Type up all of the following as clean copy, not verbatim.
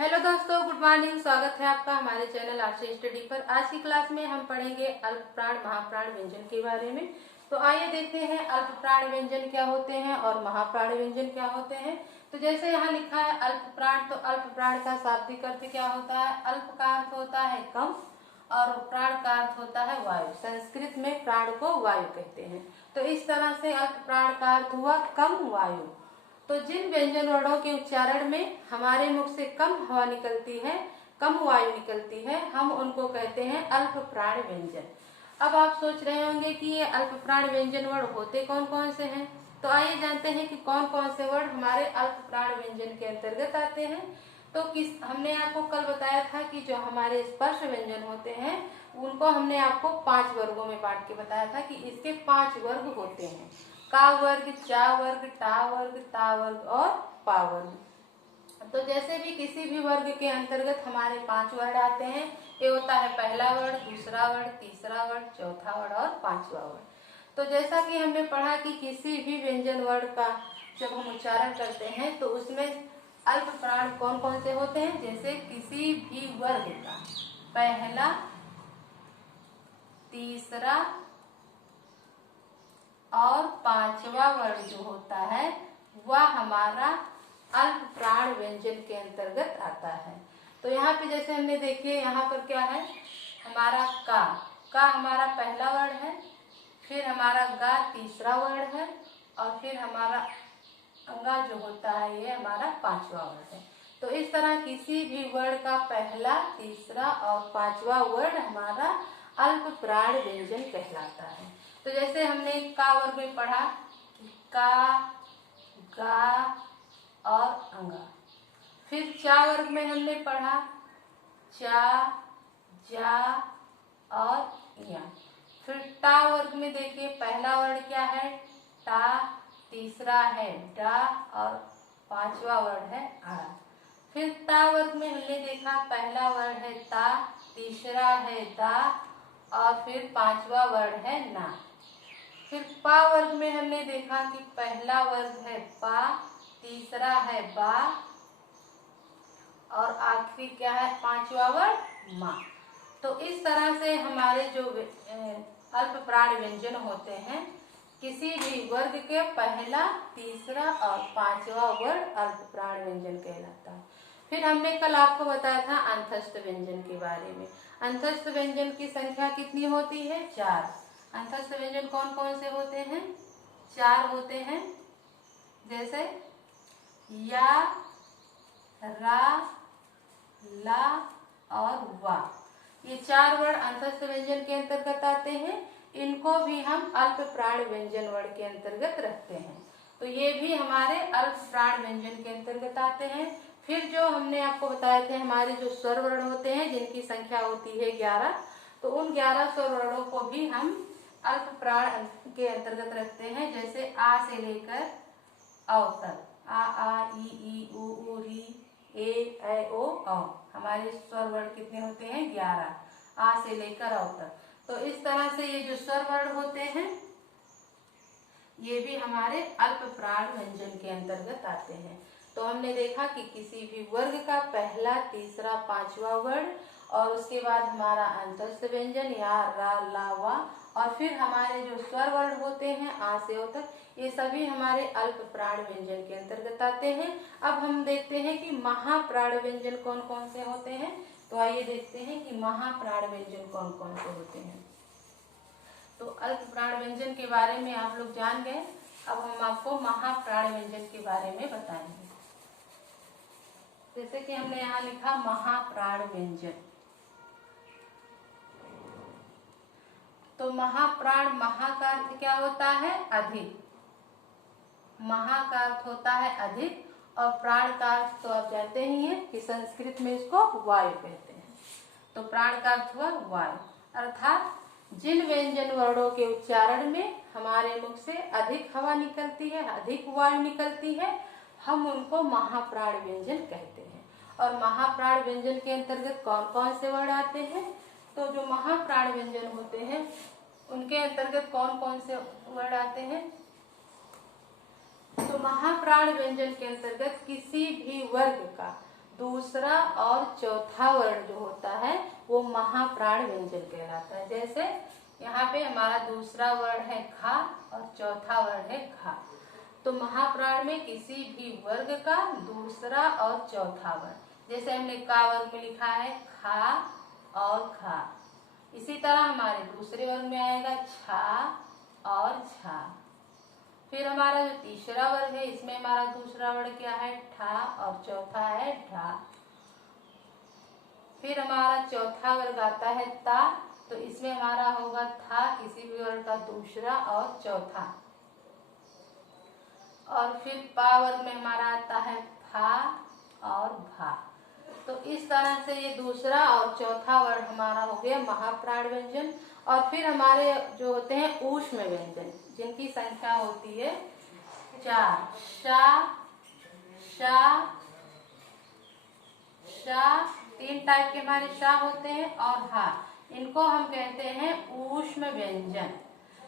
Hello दोस्तों, good morning. स्वागत है आपका हमारे चैनल आरसी स्टडी पर। आज की क्लास में हम पढ़ेंगे अल्प प्राण महाप्राण व्यंजन के बारे में। तो आइए देखते हैं अल्प प्राण व्यंजन क्या होते हैं और महाप्राण व्यंजन क्या होते हैं। तो जैसे यहाँ लिखा है अल्प प्राण, तो अल्प प्राण का शाब्दिक अर्थ क्या होता है? अल्प का अर्थ होता है कम और प्राण का अर्थ होता है वायु। संस्कृत में प्राण को वायु कहते हैं। तो इस तरह से अल्प प्राण का अर्थ हुआ कम वायु। तो जिन व्यंजन वर्णों के उच्चारण में हमारे मुख से कम हवा निकलती है, कम वायु निकलती है, हम उनको कहते हैं अल्प प्राण व्यंजन। अब आप सोच रहे होंगे कि ये अल्प प्राण व्यंजन वर्ण होते कौन कौन से हैं। तो आइए जानते हैं कि कौन कौन से वर्ण हमारे अल्प प्राण व्यंजन के अंतर्गत आते हैं। तो हमने आपको कल बताया था कि जो हमारे स्पर्श व्यंजन होते हैं उनको हमने आपको 5 वर्गों में बांट के बताया था कि इसके 5 वर्ग होते हैं। का वर्ग, चा वर्ग, टा वर्ग, ता वर्ग और पा वर्ग। तो जैसे भी किसी भी वर्ग के अंतर्गत हमारे 5 वर्ण आते हैं। ये होता है पहला वर्ण, दूसरा वर्ण, तीसरा वर्ण, चौथा वर्ण और 5वां वर्ण। तो जैसा कि हमने पढ़ा कि किसी भी व्यंजन वर्ण का जब हम उच्चारण करते हैं तो उसमें अल्प प्राण कौन कौन से होते हैं। जैसे किसी भी वर्ग का पहला, तीसरा और 5वां वर्ण जो होता है वह हमारा अल्प प्राण व्यंजन के अंतर्गत आता है। तो यहाँ पे जैसे हमने देखिए, यहाँ पर क्या है, हमारा का हमारा पहला वर्ण है, फिर हमारा गा तीसरा वर्ण है और फिर हमारा अंगा जो होता है ये हमारा 5वां वर्ण है। तो इस तरह किसी भी वर्ण का पहला, तीसरा और 5वां वर्ण हमारा अल्प प्राण व्यंजन कहलाता है। तो जैसे हमने का वर्ग में पढ़ा का, गा और अंगा। फिर चा वर्ग में हमने पढ़ा चा, जा और या। फिर टा वर्ग में देखिए पहला वर्ण क्या है, टा, तीसरा है डा और 5वां वर्ण है आ। फिर ता वर्ग में हमने देखा पहला वर्ण है ता, तीसरा है दा और फिर 5वां वर्ण है ना। फिर पा वर्ग में हमने देखा कि पहला वर्ग है पा, तीसरा है बा और आखिरी क्या है, 5वां वर्ण मा। तो इस तरह से हमारे जो अल्प प्राण व्यंजन होते हैं, किसी भी वर्ग के पहला, तीसरा और 5वां वर्ण अल्प प्राण व्यंजन कहलाता है। फिर हमने कल आपको बताया था अंतस्थ व्यंजन के बारे में। अंतस्थ व्यंजन की संख्या कितनी होती है? 4। अंतस्थ व्यंजन कौन कौन से होते हैं? 4 होते हैं। जैसे या, रा, ला और वा। ये 4 वर्ण अंतस्थ व्यंजन के अंतर्गत आते हैं। इनको भी हम अल्प प्राण व्यंजन वर्ण के अंतर्गत रखते हैं। तो ये भी हमारे अल्प प्राण व्यंजन के अंतर्गत आते हैं। फिर जो हमने आपको बताए थे हमारे जो स्वर वर्ण होते हैं जिनकी संख्या होती है 11, तो उन 11 स्वर वर्णों को भी हम अल्प प्राण के अंतर्गत रखते हैं। जैसे आ से लेकर औ तक, आ ई उ री ए ऐ ओ औ। हमारे स्वर वर्ण कितने होते हैं? 11, आ से लेकर औ तक। तो इस तरह से ये जो स्वर वर्ण होते हैं ये भी हमारे अल्प प्राण व्यंजन के अंतर्गत आते हैं। तो हमने देखा कि किसी भी वर्ग का पहला, तीसरा, 5वां वर्ण और उसके बाद हमारा अंतस्थ व्यंजन या, रा, ला, वा और फिर हमारे जो स्वर वर्ण होते हैं आ से ओ तक, ये सभी हमारे अल्प प्राण व्यंजन के अंतर्गत आते हैं। अब हम देखते हैं कि महाप्राण व्यंजन कौन कौन से होते हैं। तो आइए देखते हैं कि महाप्राण व्यंजन कौन कौन से होते हैं। तो अल्प प्राण व्यंजन के बारे में आप लोग जान गए। अब हम आपको महाप्राण व्यंजन के बारे में बताएंगे। जैसे कि हमने यहाँ लिखा महाप्राण व्यंजन। तो महाप्राण, महा का अर्थ क्या होता है? अधिक। महा का अर्थ होता है अधिक और प्राण का अर्थ तो आप जानते ही हैं कि संस्कृत में इसको वायु कहते हैं। तो प्राण का अर्थ हुआ वायु, अर्थात जिन व्यंजन वर्णों के उच्चारण में हमारे मुख से अधिक हवा निकलती है, अधिक वायु निकलती है, हम उनको महाप्राण व्यंजन कहते हैं। और महाप्राण व्यंजन के अंतर्गत कौन कौन से वर्ण आते हैं? तो जो महाप्राण व्यंजन होते हैं उनके अंतर्गत कौन कौन से वर्ण आते हैं? तो महाप्राण व्यंजन के अंतर्गत किसी भी वर्ग का दूसरा और चौथा वर्ण जो होता है वो महाप्राण व्यंजन कहलाता है। जैसे यहाँ पे हमारा दूसरा वर्ण है खा और चौथा वर्ण है खा। तो महाप्राण में किसी भी वर्ग का दूसरा और चौथा वर्ण, जैसे हमने का वर्ग में लिखा है खा और खा, इसी तरह हमारे दूसरे वर्ग में आएगा छा और छा। फिर हमारा जो तीसरा वर्ग है इसमें हमारा दूसरा वर्ण क्या है ठा और चौथा है ढा। फिर हमारा चौथा वर्ग आता है ता, तो इसमें हमारा होगा था किसी भी वर्ण का दूसरा और चौथा। और फिर पा वर्ग में हमारा आता है फा और भा। तो इस तरह से ये दूसरा और चौथा वर्ण हमारा हो गया महाप्राण व्यंजन। और फिर हमारे जो होते हैं ऊष्म व्यंजन, जिनकी संख्या होती है 4, शा, शा, शा, 3 टाइप के हमारे शा होते हैं और हा, इनको हम कहते हैं ऊष्म व्यंजन।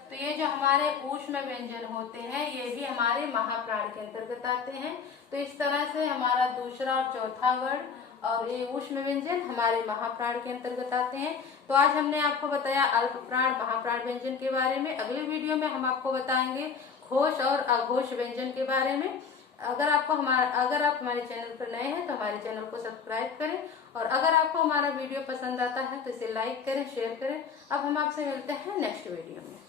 तो ये जो हमारे ऊष्म व्यंजन होते हैं ये भी हमारे महाप्राण के अंतर्गत आते हैं। तो इस तरह से हमारा दूसरा और चौथा वर्ण और ये ऊष्म व्यंजन हमारे महाप्राण के अंतर्गत आते हैं। तो आज हमने आपको बताया अल्प प्राण महाप्राण व्यंजन के बारे में। अगले वीडियो में हम आपको बताएंगे घोष और अघोष व्यंजन के बारे में। अगर आप हमारे चैनल पर नए हैं तो हमारे चैनल को सब्सक्राइब करें, और अगर आपको हमारा वीडियो पसंद आता है तो इसे लाइक करें, शेयर करें। अब हम आपसे मिलते हैं नेक्स्ट वीडियो में।